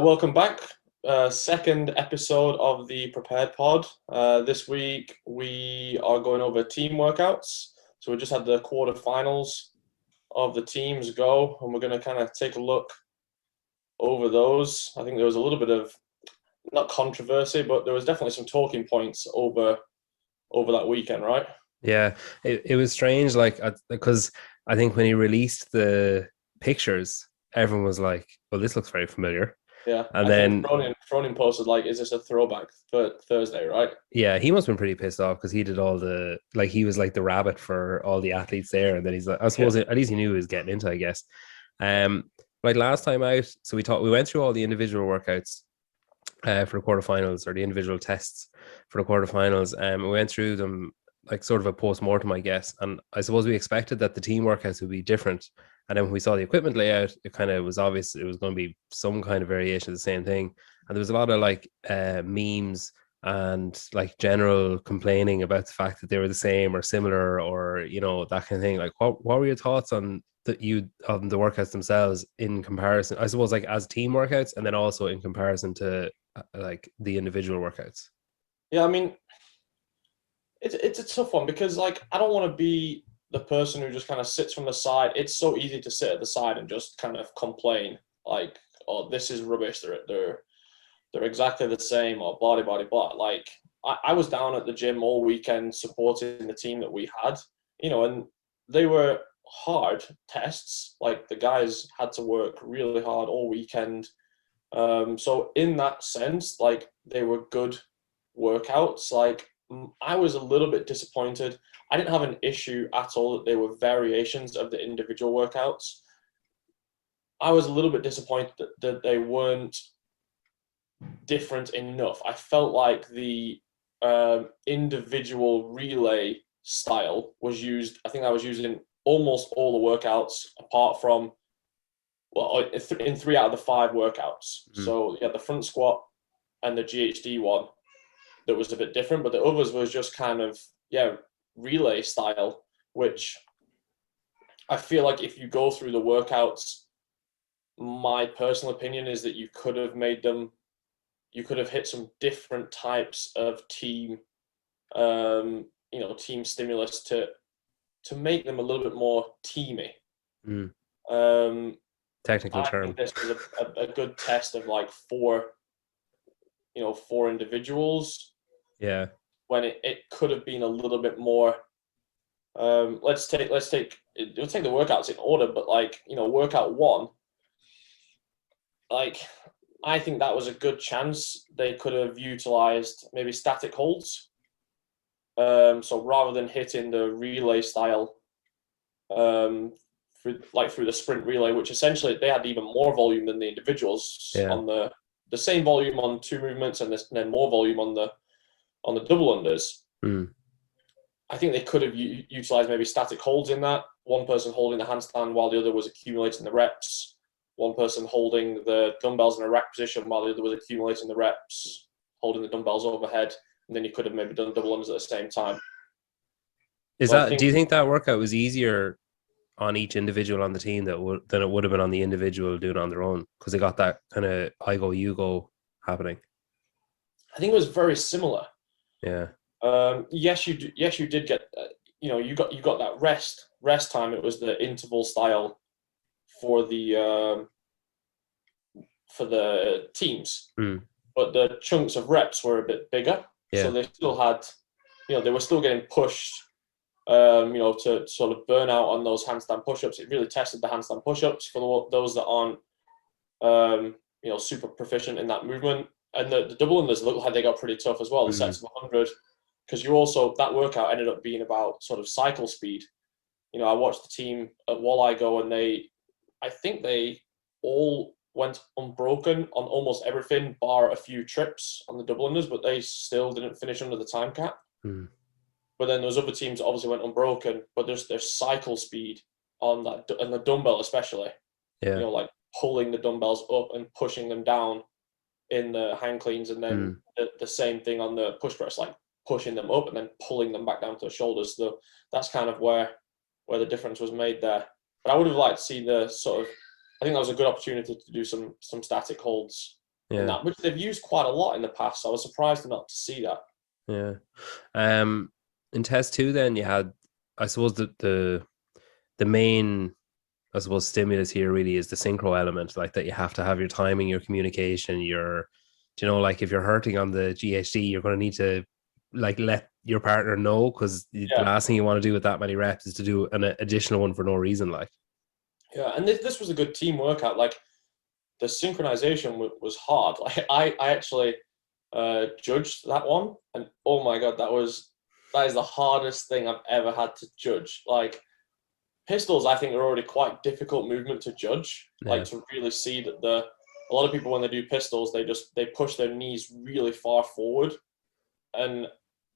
Welcome back. Second episode of the Prepared Pod. This week we are going over team workouts. So we just had the quarterfinals of the teams go, and we're going to kind of take a look over those. I think there was a little bit of, not controversy, but there was definitely some talking points over that weekend, right? Yeah, it was strange, because I think when he released the pictures, everyone was like, well, this looks very familiar. Yeah, And I think then, Fronin posted like, is this a throwback for Thursday, right? yeah, he must have been pretty pissed off because he did all he was like the rabbit for all the athletes there. And then he's like, I suppose at least he knew he was getting into, I guess. Like last time out, so we went through all the individual workouts for the quarterfinals, or the individual tests for the quarterfinals. We went through them like sort of a post-mortem, I guess. And I suppose we expected that the team workouts would be different. And then when we saw the equipment layout, it kind of was obvious it was going to be some kind of variation of the same thing. And there was a lot of memes and like general complaining about the fact that they were the same or similar, or that kind of thing. Like, what were your thoughts on the workouts themselves in comparison, I suppose, like as team workouts, and then also in comparison to like the individual workouts? Yeah, I mean, it's a tough one because like I don't want to be the person who just kind of sits from the side. It's so easy to sit at the side and just kind of complain like, oh, this is rubbish. They're exactly the same, or blah blah blah. Like I was down at the gym all weekend supporting the team that we had, and they were hard tests. Like the guys had to work really hard all weekend. So in that sense, like they were good workouts. Like I was a little bit disappointed. I didn't have an issue at all that they were variations of the individual workouts. I was a little bit disappointed that they weren't different enough. I felt like the individual relay style was used. I think I was using almost all the workouts apart from, well, in 3 out of the 5 workouts. So yeah, the front squat and the GHD one that was a bit different, but the others was just kind of, yeah, relay style, which I feel like if you go through the workouts, my personal opinion is that you could have hit some different types of team, team stimulus to make them a little bit more teamy. Technical I term. think this was a good test of like 4 individuals. Yeah. When it could have been a little bit more. Let's take we'll take the workouts in order, but workout 1, like I think that was a good chance they could have utilized maybe static holds. So rather than hitting the relay style, through the sprint relay, which essentially they had even more volume than the individuals on the same volume on 2 movements, and then more volume on the double unders. I think they could have utilized maybe static holds in that. One person holding the handstand while the other was accumulating the reps. One person holding the dumbbells in a rack position while the other was accumulating the reps, holding the dumbbells overhead. And then you could have maybe done double unders at the same time. Do you think that workout was easier on each individual on the team than it would have been on the individual doing it on their own, because they got that kind of I go you go happening? I think it was very similar. Yeah. Yes, you did get you got that rest time. It was the interval style for the teams, but the chunks of reps were a bit bigger. Yeah. So they still had, they were still getting pushed, to sort of burn out on those handstand push-ups. It really tested the handstand push-ups for those that aren't, super proficient in that movement. And the double unders looked like they got pretty tough as well. The sets of 100, because that workout ended up being about sort of cycle speed. I watched the team at Walleye go, and I think they all went unbroken on almost everything, bar a few trips on the double unders, but they still didn't finish under the time cap. But then those other teams obviously went unbroken, but their cycle speed on that, and the dumbbell especially, like pulling the dumbbells up and pushing them down in the hang cleans, and then the same thing on the push press, like pushing them up and then pulling them back down to the shoulders. So that's kind of where the difference was made there. But I would have liked to see the sort of, I think that was a good opportunity to do some static holds in Yeah. that, which they've used quite a lot in the past. So I was surprised not to see that. Yeah. In test two, then you had, I suppose, the main, I suppose, stimulus here really is the synchro element, like that you have to have your timing, your communication, like if you're hurting on the GHD, you're going to need to like let your partner know, because the Yeah, last thing you want to do with that many reps is to do an additional one for no reason. Like, yeah, and this was a good team workout. Like the synchronization was hard. Like I actually judged that one, and oh my god, that is the hardest thing I've ever had to judge. Like pistols, I think are already quite difficult movement to judge. yeah, Like to really see that a lot of people when they do pistols, they push their knees really far forward, and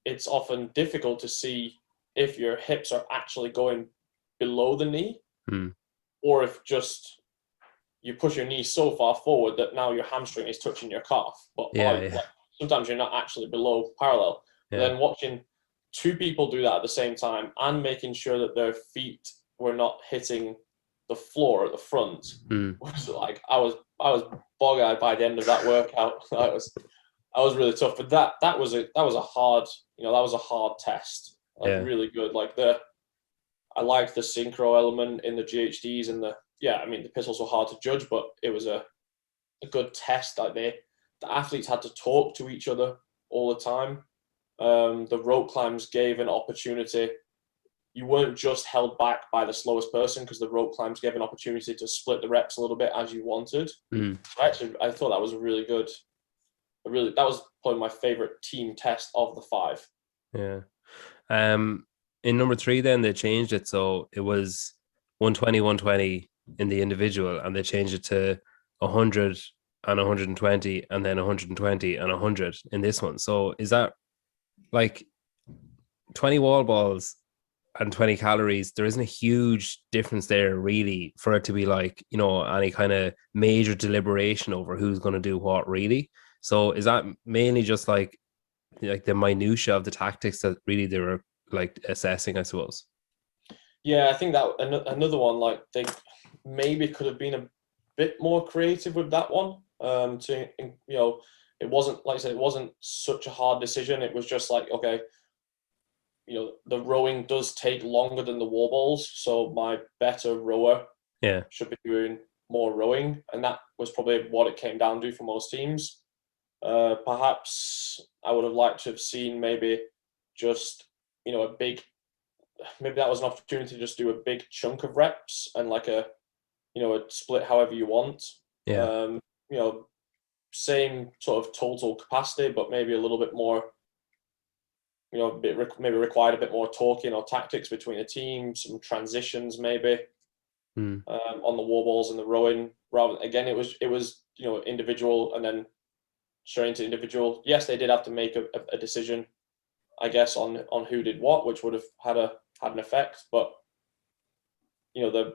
it's often difficult to see if your hips are actually going below the knee, hmm, or if just you push your knee so far forward that now your hamstring is touching your calf. But yeah, like, yeah, sometimes you're not actually below parallel. But yeah, then watching two people do that at the same time and making sure that their feet were not hitting the floor at the front hmm, was like I was bog-eyed by the end of that workout. That was really tough. But that was a hard, that was a hard test. Like yeah, really good. Like I liked the synchro element in the GHDs and I mean the pistols were hard to judge, but it was a good test. Like the athletes had to talk to each other all the time. The rope climbs gave an opportunity. You weren't just held back by the slowest person, because the rope climbs gave an opportunity to split the reps a little bit as you wanted. hmm, I thought that was that was probably my favorite team test of the five. yeah. In number three, then they changed it, so it was 120, 120 in the individual, and they changed it to 100 and 120, and then 120 and 100 in this one. So is that like 20 wall balls and 20 calories? There isn't a huge difference there, really, for it to be like, any kind of major deliberation over who's going to do what, really. So is that mainly just like the minutia of the tactics that really they were like assessing, I suppose? Yeah, I think that another one, like they maybe could have been a bit more creative with that one. It wasn't, like I said, it wasn't such a hard decision. It was just like, okay, the rowing does take longer than the wall balls, so my better rower Yeah. should be doing more rowing, and that was probably what it came down to for most teams. Perhaps I would have liked to have seen maybe just a big, maybe that was an opportunity to just do a big chunk of reps and like a split however you want. Yeah. Um, you know, Same sort of total capacity, but maybe a little bit more. Maybe required a bit more talking or tactics between a team, some transitions maybe Mm. on the wall balls and the rowing. Rather, again, it was individual and then straight into individual. Yes, they did have to make a decision, I guess, on who did what, which would have had an effect. But the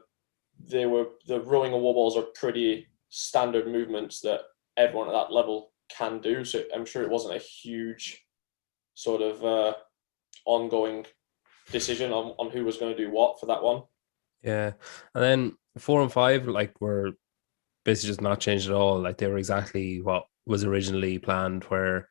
rowing and wall balls are pretty standard movements that everyone at that level can do. So I'm sure it wasn't a huge sort of ongoing decision on who was going to do what for that one. Yeah. And then 4 and 5, like, were basically just not changed at all. Like, they were exactly what was originally planned, where,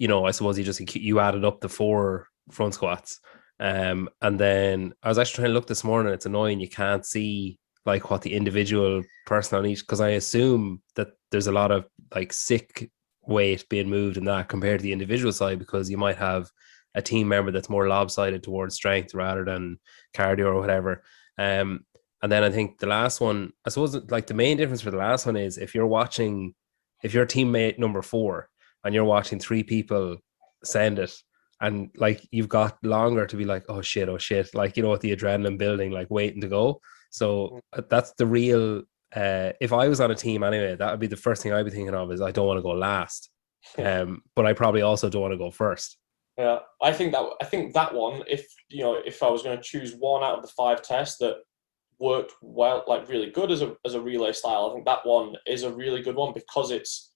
I suppose you added up the 4 front squats. And then I was actually trying to look this morning. It's annoying. You can't see like what the individual person on each, because I assume that there's a lot of like sick weight being moved in that compared to the individual side, because you might have a team member that's more lopsided towards strength rather than cardio or whatever. Um, and then I think the last one, I suppose, like the main difference for the last one is if you're teammate number 4 and you're watching 3 people send it, and like you've got longer to be like, oh shit, like, with the adrenaline building, like waiting to go. So that's the real, if I was on a team anyway, that would be the first thing I'd be thinking of, is I don't want to go last. But I probably also don't want to go first. Yeah, I think that one, if I was going to choose one out of the 5 tests that worked well, like really good as a relay style, I think that one is a really good one, because it's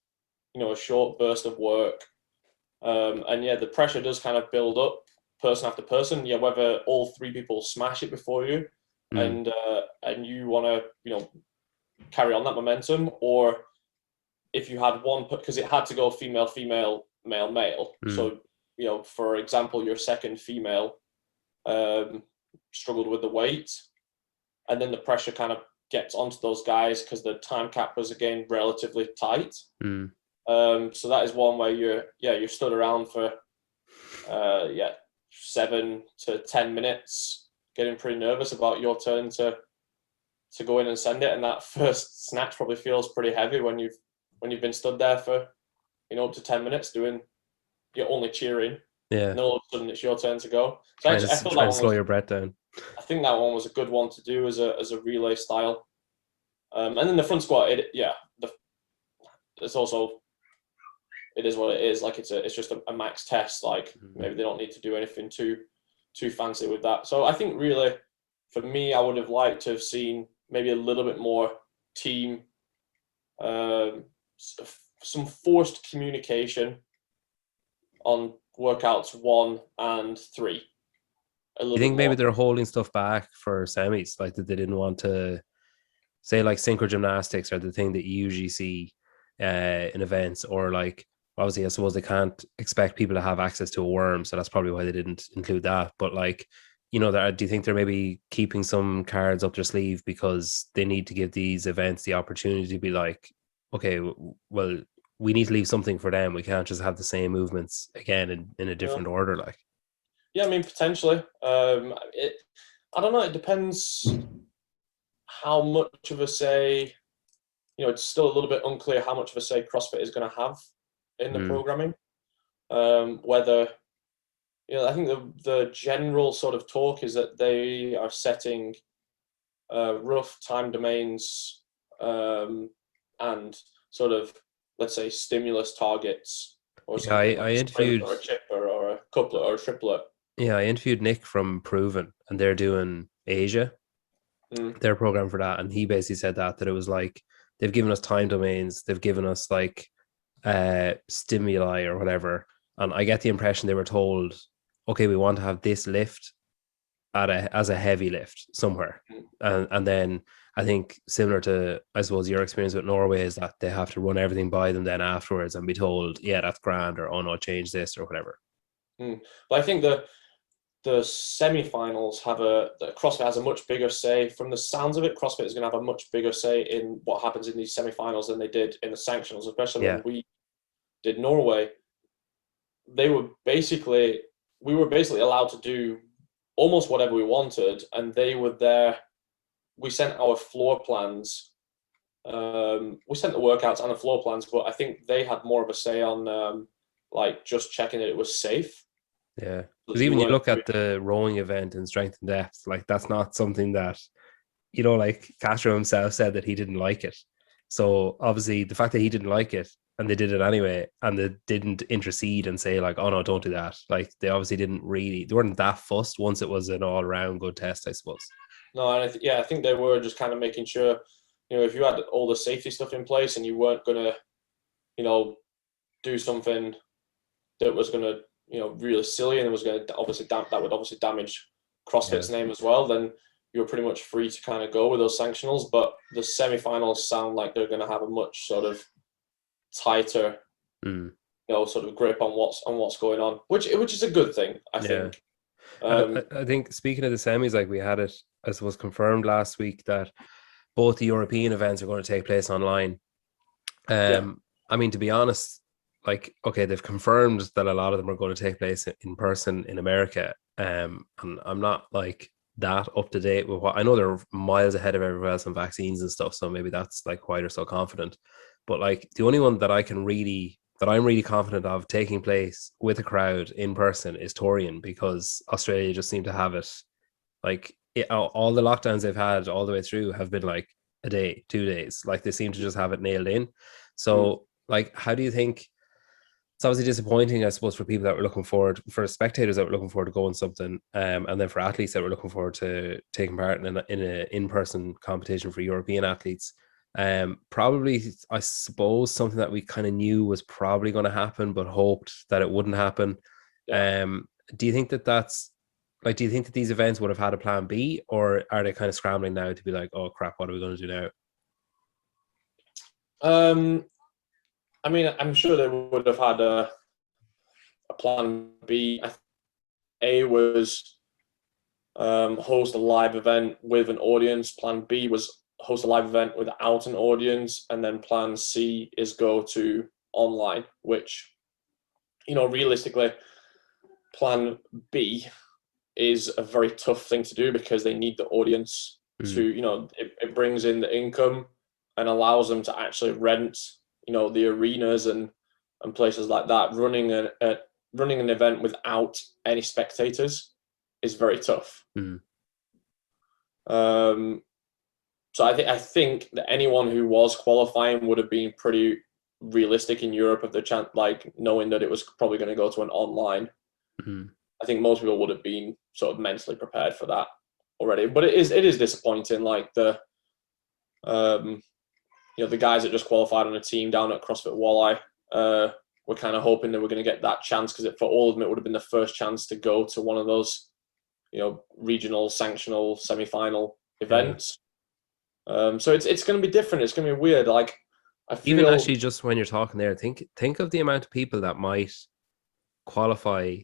a short burst of work, and yeah, the pressure does kind of build up person after person. Yeah, whether all 3 people smash it before you, Mm. and you want to carry on that momentum, or if you had one, because it had to go female, female, male, male. So, for example, your second female struggled with the weight, and then the pressure kind of gets onto those guys because the time cap was again relatively tight. So that is one where you're stood around for 7 to 10 minutes, getting pretty nervous about your turn to go in and send it, and that first snatch probably feels pretty heavy when you've been stood there for up to 10 minutes doing, you're only cheering. Yeah. And all of a sudden it's your turn to go. So I thought that one slow your breath down. I think that one was a good one to do as a relay style. And then the front squat, it's also, it is what it is. Like it's just a max test. Like maybe they don't need to do anything too fancy with that. So I think really, for me, I would have liked to have seen maybe a little bit more team, some forced communication on workouts 1 and 3. You think maybe they're holding stuff back for semis, like that they didn't want to say, like synchro gymnastics are the thing that you usually see in events, or like obviously I suppose they can't expect people to have access to a worm, so that's probably why they didn't include that. But like, do you think they're maybe keeping some cards up their sleeve because they need to give these events the opportunity to be like, okay, well, we need to leave something for them. We can't just have the same movements again in a different order, like. Yeah, I mean, potentially. I don't know. It depends how much of a say. It's still a little bit unclear how much of a say CrossFit is going to have in the programming. Whether, I think the general sort of talk is that they are setting rough time domains and sort of, let's say, stimulus targets, or something like I interviewed, or a chipper or a couplet or a triplet. Yeah, I interviewed Nick from Proven, and they're doing Asia, their program for that, and he basically said that it was like they've given us time domains, they've given us like stimuli or whatever, and I get the impression they were told, okay, we want to have this lift as a heavy lift somewhere, and then I think similar to, I suppose, your experience with Norway is that they have to run everything by them then afterwards and be told, yeah, that's grand, or oh no, change this or whatever. But I think the semi-finals CrossFit has a much bigger say. From the sounds of it, CrossFit is going to have a much bigger say in what happens in these semi-finals than they did in the sanctionals, especially when we did Norway. We were basically allowed to do almost whatever we wanted, and they were there. We sent our floor plans. We sent the workouts and the floor plans, but I think they had more of a say on like just checking that it was safe. Yeah, because even you look at the rowing event in strength and depth, like that's not something that, like Castro himself said that he didn't like it. So obviously the fact that he didn't like it and they did it anyway, and they didn't intercede and say like, oh no, don't do that. Like they obviously they weren't that fussed once it was an all around good test, I suppose. No, and I think they were just kind of making sure, if you had all the safety stuff in place and you weren't going to, do something that was going to, really silly and it was going to that would obviously damage CrossFit's name as well, then you were pretty much free to kind of go with those sanctionals. But the semi-finals sound like they're going to have a much sort of tighter, sort of grip on what's going on, which is a good thing, I think. I think speaking of the semis, like we had it, as was confirmed last week, that both the European events are going to take place online. I mean, to be honest, like, okay, they've confirmed that a lot of them are going to take place in person in America. And I'm not like that up to date with what I know. They're miles ahead of everywhere else on vaccines and stuff, so maybe that's like why they're so confident. But like the only one that I'm really confident of taking place with a crowd in person is Torian, because Australia just seem to have it like all the lockdowns they've had all the way through have been like a day, 2 days. Like they seem to just have it nailed in. So like, how do you think? It's obviously disappointing, I suppose, for people that were looking forward, for spectators that were looking forward to going something, and then for athletes that were looking forward to taking part in an in-person competition for European athletes. Probably, I suppose, something that we kind of knew was probably going to happen, but hoped that it wouldn't happen. Do you think that's like? Do you think that these events would have had a plan B, or are they kind of scrambling now to be like, oh crap, what are we going to do now? I mean, I'm sure they would have had a plan B. A was host a live event with an audience. Plan B was host a live event without an audience, and then plan C is go to online, which, realistically, plan B is a very tough thing to do because they need the audience to, it brings in the income and allows them to actually rent, the arenas and places like that. Running an event without any spectators is very tough. So I think that anyone who was qualifying would have been pretty realistic in Europe of the chance, like knowing that it was probably going to go to an online. I think most people would have been sort of mentally prepared for that already. But it is disappointing. Like the guys that just qualified on a team down at CrossFit Walleye, we're kind of hoping that we're going to get that chance because for all of them it would have been the first chance to go to one of those, regional sanctional semi-final events. So it's going to be different. It's going to be weird. Like I feel even actually just when you're talking there, think of the amount of people that might qualify,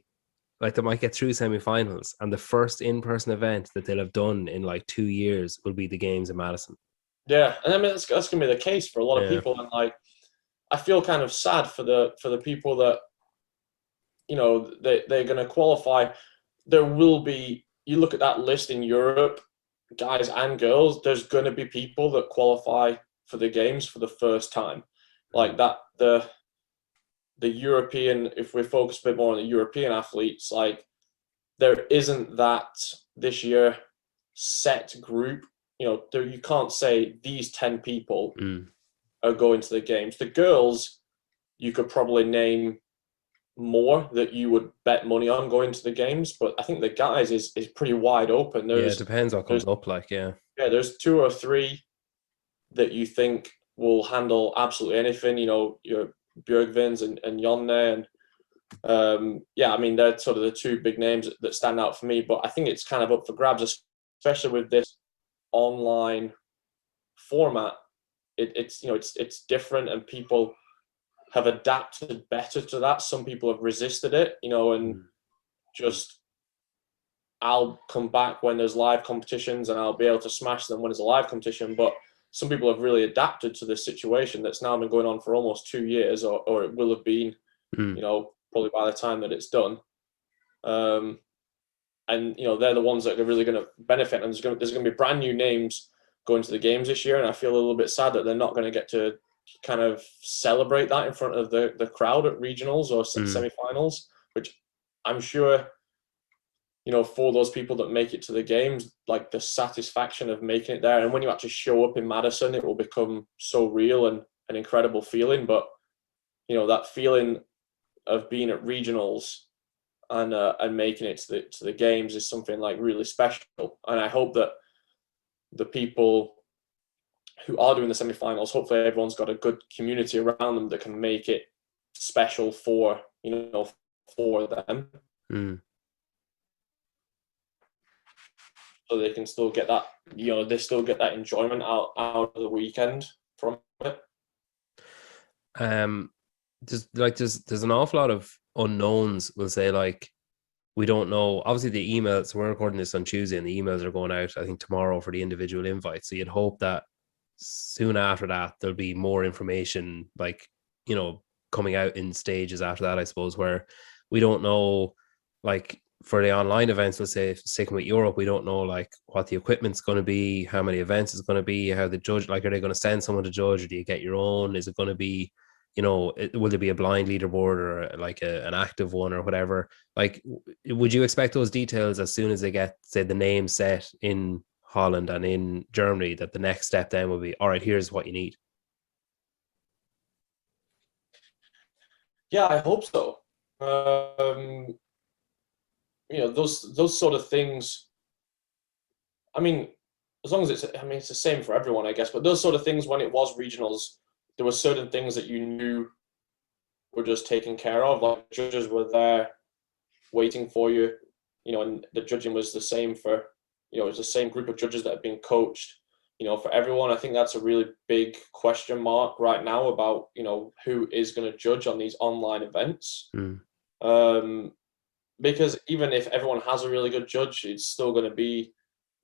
like they might get through semi-finals, and the first in-person event that they'll have done in like 2 years will be the games in Madison. Yeah, and I mean that's going to be the case for a lot of people, and like I feel kind of sad for the people that they're going to qualify. There will be, you look at that list in Europe, guys and girls, there's going to be people that qualify for the games for the first time, like that the European, if we focus a bit more on the European athletes, like there isn't that this year set group. There, you can't say these 10 people are going to the games. The girls, you could probably name more that you would bet money on going to the games, but I think the guys is pretty wide open. It depends what comes up. Like there's 2 or 3 that you think will handle absolutely anything. Your Björgvins and Jonne, and I mean they're sort of the 2 big names that stand out for me. But I think it's kind of up for grabs, especially with this online format. It's different, and people have adapted better to that. Some people have resisted it, and just I'll come back when there's live competitions and I'll be able to smash them when there's a live competition. But some people have really adapted to this situation that's now been going on for almost 2 years, or it will have been, probably by the time that it's done. And they're the ones that are really going to benefit. And there's going to be brand new names going to the games this year, and I feel a little bit sad that they're not going to get to kind of celebrate that in front of the crowd at regionals or semi-finals, which I'm sure, for those people that make it to the games, like the satisfaction of making it there, and when you actually show up in Madison, it will become so real and an incredible feeling. But that feeling of being at regionals and making it to the games is something like really special. And I hope that the people who are doing the semi-finals, hopefully everyone's got a good community around them that can make it special for for them. So they can still get that, they still get that enjoyment out of the weekend from it. There's an awful lot of unknowns. We'll say, like, we don't know. Obviously, the emails. So we're recording this on Tuesday, and the emails are going out, I think, tomorrow for the individual invites. So you'd hope that soon after that there'll be more information, like, coming out in stages after that, I suppose, where we don't know, like, for the online events, let's say sticking with Europe, we don't know like what the equipment's going to be, how many events it's going to be, how the judge, like, are they going to send someone to judge, or do you get your own? Is it going to be, will there be a blind leaderboard or like an active one or whatever? Like, would you expect those details as soon as they get, say, the name set in Holland and in Germany, that the next step then will be, all right, here's what you need? Yeah, I hope so. Those sort of things. I mean, as long as it's the same for everyone, I guess. But those sort of things, when it was regionals, there were certain things that you knew were just taken care of. Like judges were there waiting for you, and the judging was the same for, it was the same group of judges that had been coached, for everyone. I think that's a really big question mark right now about, who is going to judge on these online events. Because even if everyone has a really good judge, it's still going to be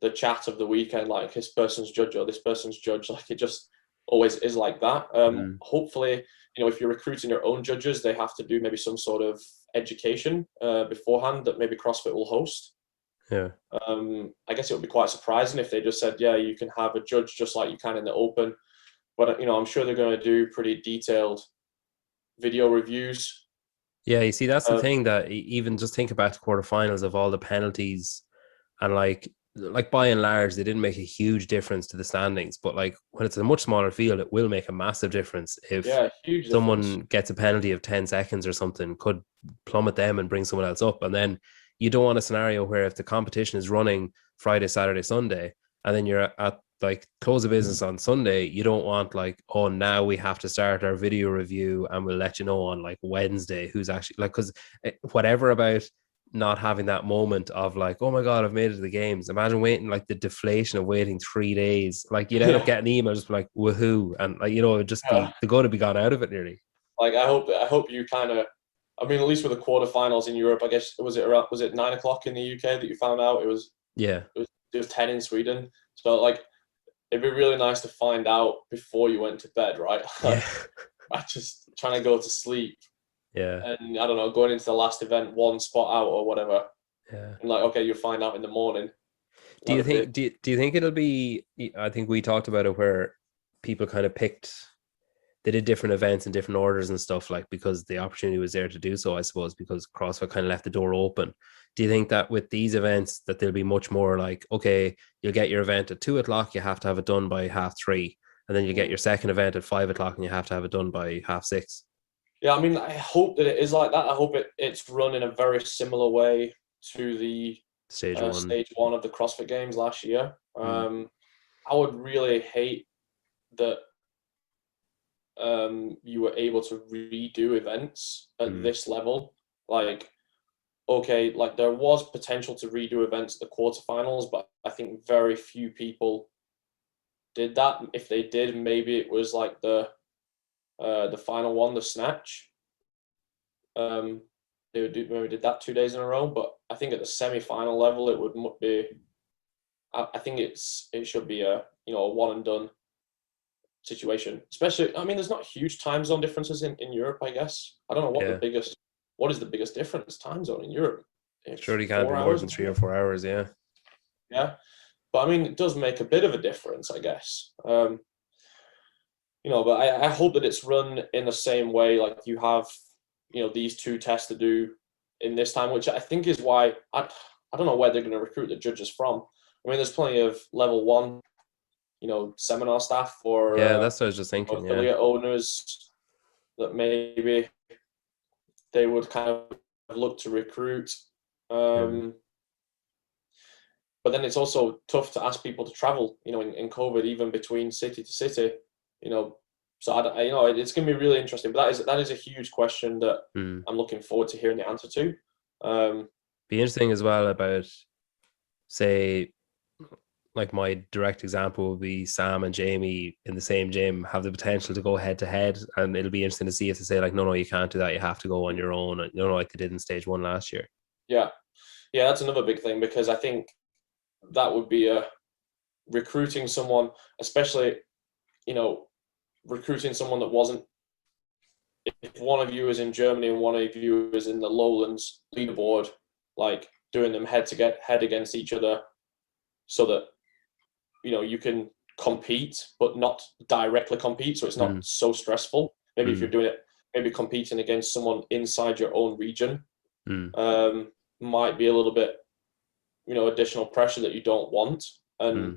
the chat of the weekend, like this person's judge or this person's judge. Like, it just always is like that. Hopefully, if you're recruiting your own judges, they have to do maybe some sort of education beforehand that maybe CrossFit will host. Yeah. I guess it would be quite surprising if they just said, yeah, you can have a judge just like you can in the open. But, I'm sure they're going to do pretty detailed video reviews. Yeah, you see, that's the thing, that even just think about the quarterfinals of all the penalties, and like by and large, they didn't make a huge difference to the standings. But like when it's a much smaller field, it will make a massive difference. If huge someone difference. gets a penalty of 10 seconds or something, could plummet them and bring someone else up. And then you don't want a scenario where if the competition is running Friday, Saturday, Sunday, and then you're at like close of business on Sunday, you don't want like, oh, now we have to start our video review and we'll let you know on like Wednesday who's actually, like, because whatever about not having that moment of like, oh my God, I've made it to the games. Imagine waiting, like the deflation of waiting 3 days. Like you'd end up getting emails just like woohoo, and like, it'd just be the go to be gone out of it nearly. Like I hope you kind of, I mean, at least with the quarterfinals in Europe, I guess was it 9 o'clock in the UK that you found out? It was 10 in Sweden. So like, it'd be really nice to find out before you went to bed, right? Like, I just trying to go to sleep. Yeah. And I don't know, going into the last event, one spot out or whatever. Yeah. And like, okay, you'll find out in the morning. Do you think do you think it'll be, I think we talked about it where people kind of they did different events in different orders and stuff, like because the opportunity was there to do so, I suppose, because CrossFit kind of left the door open. Do you think that with these events that they'll be much more like, okay, you'll get your event at 2 o'clock, you have to have it done by 3:30, and then you get your second event at 5 o'clock and you have to have it done by 6:30? Yeah, I mean, I hope that it is like that. I hope it's run in a very similar way to the stage one of the CrossFit Games last year. I would really hate that you were able to redo events at this level. Like, okay, like there was potential to redo events at the quarterfinals, but I think very few people did that. If they did, maybe it was like the final one, the snatch. They maybe did that 2 days in a row, but I think at the semi-final level, it would be. I think it should be a a one and done situation. Especially, I mean, there's not huge time zone differences in Europe. I guess I don't know what is the biggest difference time zone in Europe. Surely can't be more than 3 or 4 hours. Yeah. Yeah, but I mean, it does make a bit of a difference, I guess. But I hope that it's run in the same way. Like you have, these 2 tests to do in this time, which I think is why I don't know where they're going to recruit the judges from. I mean, there's plenty of level 1, seminar staff or that's what I was just thinking. affiliate owners that maybe they would kind of look to recruit. But then it's also tough to ask people to travel, in COVID, even between city to city, So it's going to be really interesting. But that is a huge question that I'm looking forward to hearing the answer to. Be interesting as well about, say, like my direct example would be Sam and Jamie in the same gym have the potential to go head to head, and it'll be interesting to see if they say like, no, you can't do that. You have to go on your own. Like they did in stage 1 last year. Yeah, that's another big thing, because I think that would be recruiting someone, especially, recruiting someone that wasn't. If one of you is in Germany and one of you is in the Lowlands leaderboard, like doing them head against each other, so that you can compete, but not directly compete, so it's not so stressful. Maybe if you're doing it, maybe competing against someone inside your own region, might be a little bit, additional pressure that you don't want, and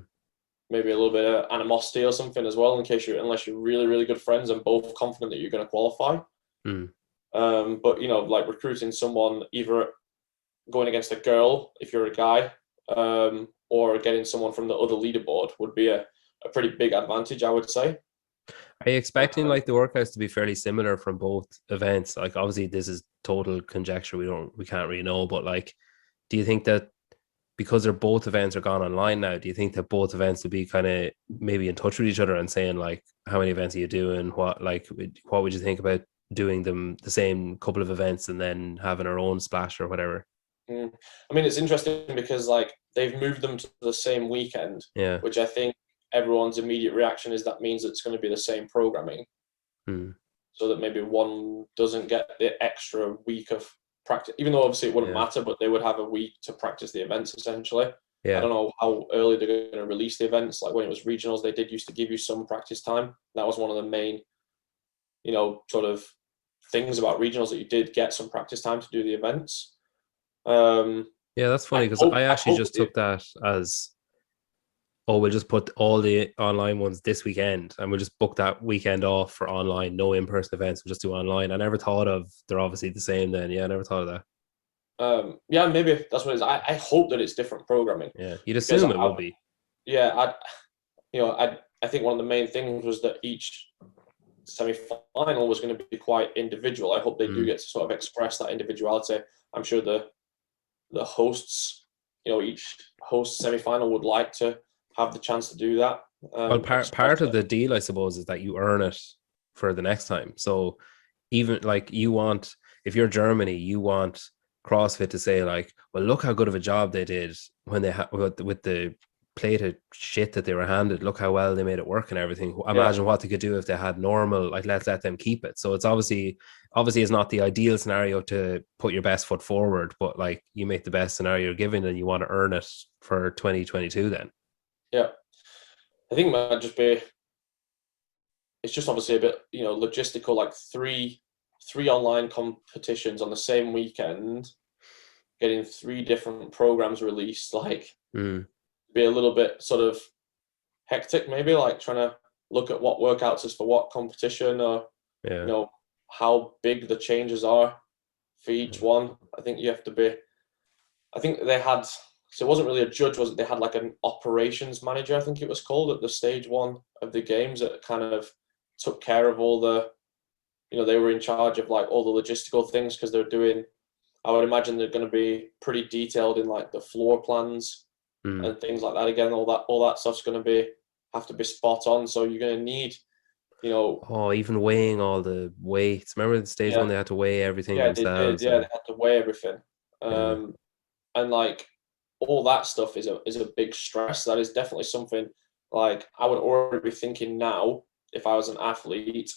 maybe a little bit of animosity or something as well, unless you're really, really good friends and both confident that you're going to qualify. But like recruiting someone, either going against a girl if you're a guy, or getting someone from the other leaderboard would be a pretty big advantage, I would say. Are you expecting like the workouts to be fairly similar from both events? Like obviously this is total conjecture. We can't really know, but like, do you think that because they're both events are gone online now, do you think that both events will be kind of maybe in touch with each other and saying like, how many events are you doing? What would you think about doing them the same couple of events and then having our own splash or whatever? I mean, it's interesting because like they've moved them to the same weekend, Yeah. which I think everyone's immediate reaction is that means it's going to be the same programming, so that maybe one doesn't get the extra week of practice, even though obviously it wouldn't matter, but they would have a week to practice the events essentially. I don't know how early they're going to release the events. Like when it was regionals, they did used to give you some practice time. That was one of the main, sort of things about regionals, that you did get some practice time to do the events. Yeah, that's funny because I actually just took that as, oh, we'll just put all the online ones this weekend and we'll just book that weekend off for online, no in-person events, we'll just do online. I never thought of, they're obviously the same then. Yeah, I never thought of that. Yeah, maybe that's what it is. I hope that it's different programming. Yeah, you'd assume it would be. Yeah, I think one of the main things was that each semi-final was going to be quite individual. I hope they do get to sort of express that individuality. I'm sure the hosts, each host semi-final would like to have the chance to do that. Well, part of the deal, I suppose, is that you earn it for the next time. So even like if you're Germany, you want CrossFit to say like, well, look how good of a job they did when they with the plate of shit that they were handed. Look how well they made it work and everything. Imagine what they could do if they had normal, like, let's let them keep it. So it's obviously it's not the ideal scenario to put your best foot forward, but like you make the best scenario you're given and you want to earn it for 2022 then. Yeah. I think it might just be, it's just obviously a bit, logistical, like three online competitions on the same weekend, getting 3 different programs released, like be a little bit sort of hectic, maybe, like trying to look at what workouts is for what competition, or how big the changes are for each one. I think you have to be, I think they had, so it wasn't really a judge, was it? They had like an operations manager, I think it was called, at the stage 1 of the games, that kind of took care of all the, they were in charge of like all the logistical things, because they're doing, I would imagine they're going to be pretty detailed in like the floor plans and things like that. Again, all that stuff's going to have to be spot on. So you're going to need, even weighing all the weights. Remember the stage 1, they had to weigh everything themselves. They had to weigh everything. And like all that stuff is a big stress. That is definitely something, like I would already be thinking now, if I was an athlete,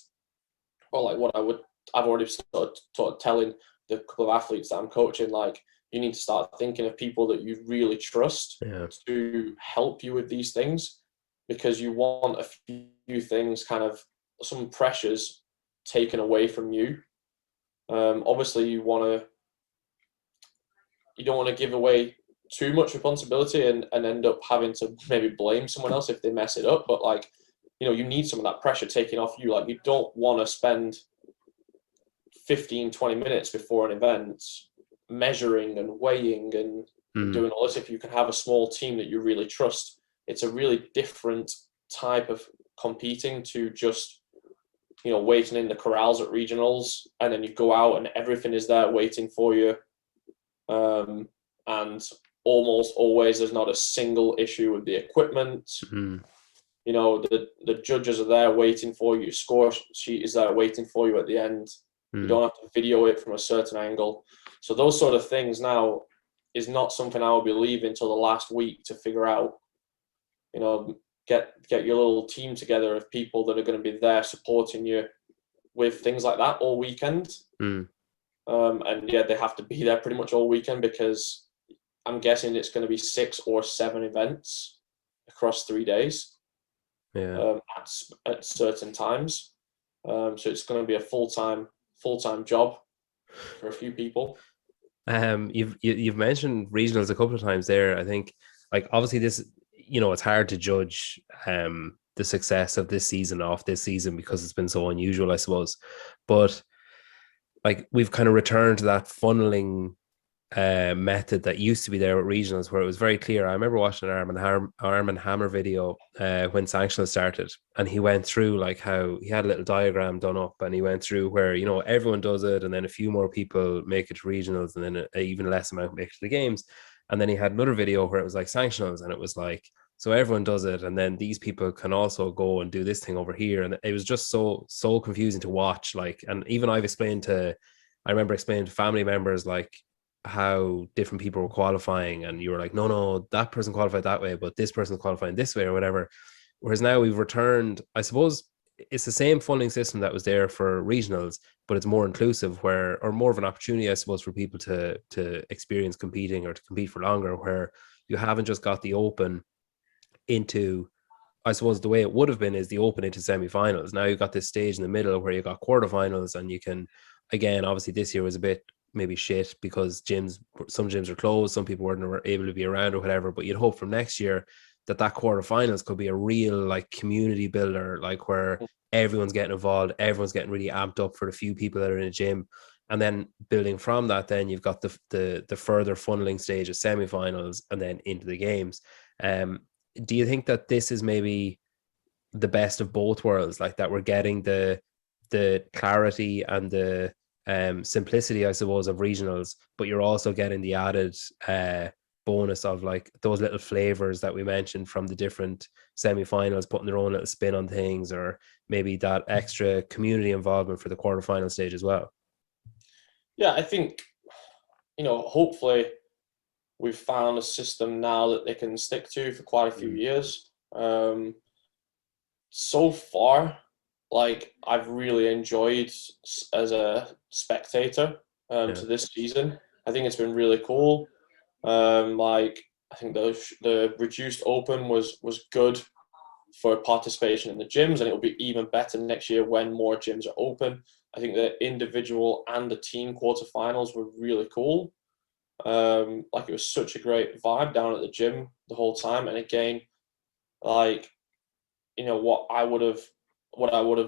or like what I've already started telling the couple of athletes that I'm coaching, like, you need to start thinking of people that you really trust to help you with these things, because you want a few things, kind of some pressures taken away from you. Obviously you don't want to give away too much responsibility and end up having to maybe blame someone else if they mess it up. But like, you need some of that pressure taken off you. Like, you don't want to spend 15-20 minutes before an event measuring and weighing and doing all this. If you can have a small team that you really trust, it's a really different type of competing to just, waiting in the corrals at regionals, and then you go out and everything is there waiting for you. And almost always there's not a single issue with the equipment. The judges are there waiting for you. Score sheet is there waiting for you at the end. You don't have to video it from a certain angle. So those sort of things now is not something I will be leaving until the last week to figure out. Get your little team together of people that are going to be there supporting you with things like that all weekend. And they have to be there pretty much all weekend, because I'm guessing it's going to be 6 or 7 events across 3 days. At certain times. So it's going to be a full-time job for a few people. You've mentioned regionals a couple of times there. I think, like, obviously this, it's hard to judge the success of this season off this season because it's been so unusual, I suppose. But like, we've kind of returned to that funneling method that used to be there with regionals, where it was very clear. I remember watching an Arm and Hammer video when sanctions started, and he went through like how he had a little diagram done up, and he went through where everyone does it, and then a few more people make it to regionals, and then even less amount make it to the games. And then he had another video where it was like sanctionals, and it was like, so everyone does it, and then these people can also go and do this thing over here, and it was just so confusing to watch. Like, and even I remember explaining to family members like how different people were qualifying, and you were like, no, that person qualified that way, but this person's qualifying this way or whatever. Whereas now we've returned, I suppose it's the same funding system that was there for regionals, but it's more inclusive, or more of an opportunity, I suppose, for people to experience competing or to compete for longer, where you haven't just got the open into, I suppose the way it would have been is the open into semifinals. Now you've got this stage in the middle where you got quarterfinals, and you can, again, obviously this year was a bit maybe shit because some gyms are closed, some people weren't able to be around or whatever, but you'd hope from next year that quarterfinals could be a real like community builder, like where everyone's getting involved, everyone's getting really amped up for the few people that are in a gym. And then building from that, then you've got the further funneling stage of semifinals and then into the games. Do you think that this is maybe the best of both worlds, like that we're getting the clarity and the simplicity, I suppose, of regionals, but you're also getting the added bonus of like those little flavors that we mentioned from the different semifinals, putting their own little spin on things, or maybe that extra community involvement for the quarterfinal stage as well? Yeah, I think, hopefully we've found a system now that they can stick to for quite a few years. So far, like I've really enjoyed as a spectator to this season. I think it's been really cool. Like I think the reduced open was good for participation in the gyms, and it will be even better next year when more gyms are open. I think the individual and the team quarterfinals were really cool. Like it was such a great vibe down at the gym the whole time. And again, like, what I would have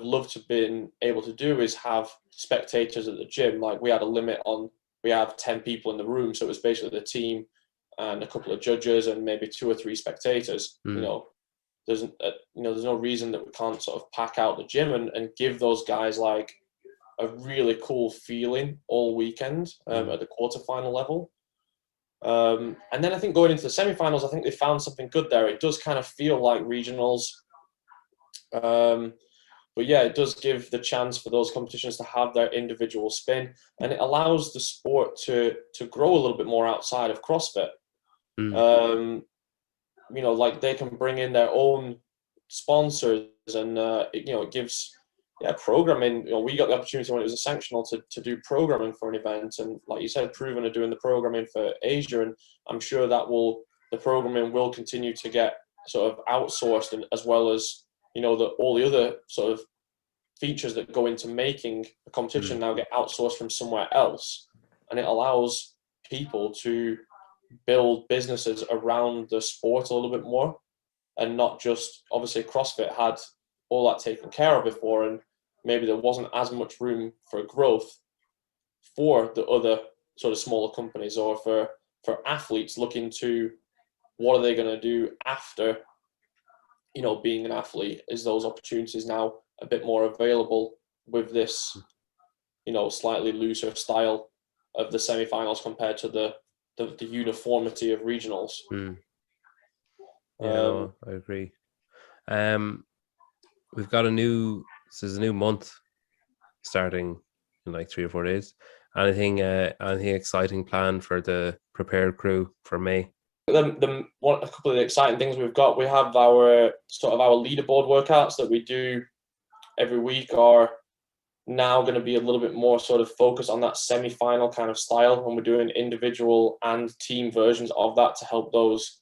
loved to been able to do is have spectators at the gym. Like we had a limit on, we have 10 people in the room. So it was basically the team and a couple of judges and maybe 2 or 3 spectators. There's no reason that we can't sort of pack out the gym and give those guys like a really cool feeling all weekend at the quarterfinal level. And then I think going into the semifinals, I think they found something good there. It does kind of feel like regionals. But yeah, it does give the chance for those competitions to have their individual spin, and it allows the sport to grow a little bit more outside of CrossFit. Like they can bring in their own sponsors, and it gives programming. We got the opportunity when it was a sanctional to do programming for an event, and like you said, Proven are doing the programming for Asia, and I'm sure that the programming will continue to get sort of outsourced, and as well as all the other sort of features that go into making a competition now get outsourced from somewhere else, and it allows people to build businesses around the sport a little bit more, and not just, obviously CrossFit had all that taken care of before, and maybe there wasn't as much room for growth for the other sort of smaller companies, or for athletes looking to what are they going to do after being an athlete. Is those opportunities now a bit more available with this slightly looser style of the semifinals compared to the uniformity of regionals? No, I agree. We've got there's a new month starting in like 3 or 4 days. Anything exciting planned for the prepared crew for May? A couple of the exciting things we've got, we have our leaderboard workouts that we do every week are now going to be a little bit more sort of focused on that semi-final kind of style, and we're doing individual and team versions of that to help those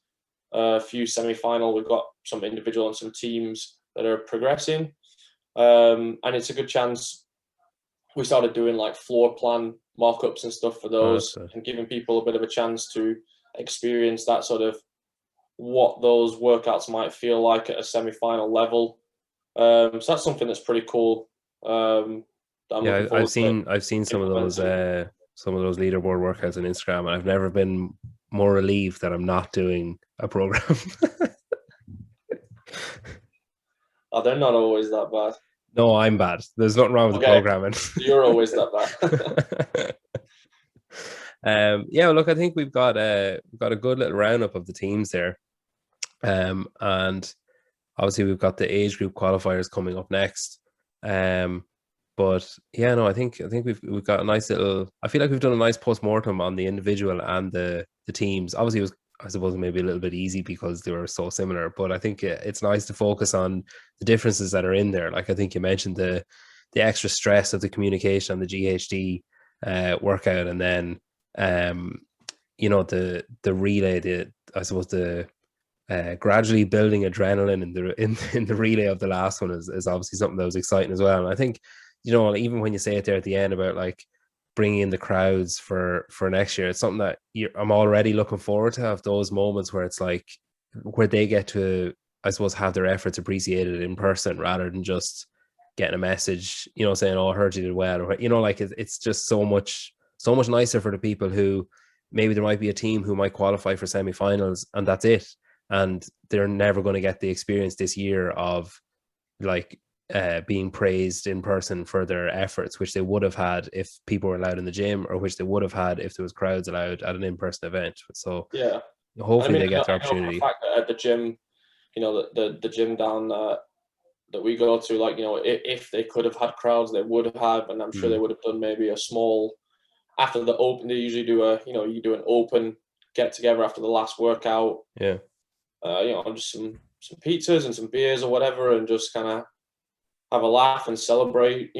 few semi-final. We've got some individual and some teams that are progressing, and it's a good chance. We started doing like floor plan mock-ups and stuff for those, and giving people a bit of a chance to experience that sort of what those workouts might feel like at a semi-final level. So that's something that's pretty cool. I've seen some of those leaderboard workouts on Instagram, and I've never been more relieved that I'm not doing a program. Oh, they're not always that bad. No, I'm bad. There's nothing wrong with the programming. You're always that Yeah, well, look, I think we've got a good little roundup of the teams there. And obviously we've got the age group qualifiers coming up next. But yeah, no, I think we've got a nice little. I feel like we've done a nice post-mortem on the individual and the teams. Obviously, it was, I suppose, maybe a little bit easy because they were so similar. But I think it's nice to focus on the differences that are in there. Like I think you mentioned the extra stress of the communication on the GHD workout, and then the relay. I suppose the gradually building adrenaline in the relay of the last one is obviously something that was exciting as well. And I think, even when you say it there at the end about like bringing in the crowds for next year, it's something that I'm already looking forward to have those moments where it's like where they get to, I suppose, have their efforts appreciated in person rather than just getting a message, saying, "Oh, I heard you did well," or like it's just so much nicer for the people who maybe there might be a team who might qualify for semifinals and that's it, and they're never going to get the experience this year of like being praised in person for their efforts, which they would have had if people were allowed in the gym, or which they would have had if there was crowds allowed at an in-person event. So Yeah, hopefully they get their I know for a opportunity. fact that at the gym, the gym down that we go to, like, if they could have had crowds, they would have, and I'm sure they would have done maybe a small after the open. They usually do you do an open get together after the last workout. Yeah. Just some pizzas and some beers or whatever, and just kind of have a laugh and celebrate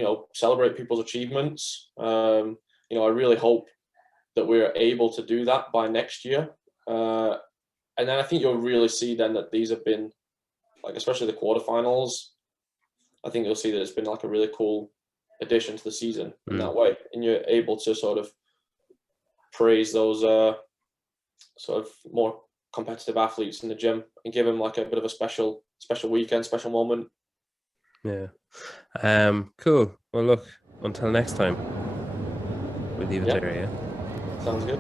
people's achievements. I really hope that we're able to do that by next year. And then I think you'll really see then that these have been, like, especially the quarterfinals, I think you'll see that it's been like a really cool addition to the season in that way. And you're able to sort of praise those sort of more competitive athletes in the gym and give them like a bit of a special weekend, special moment. Yeah. Cool. Well, look, until next time, we'll leave it there, yeah? Sounds good.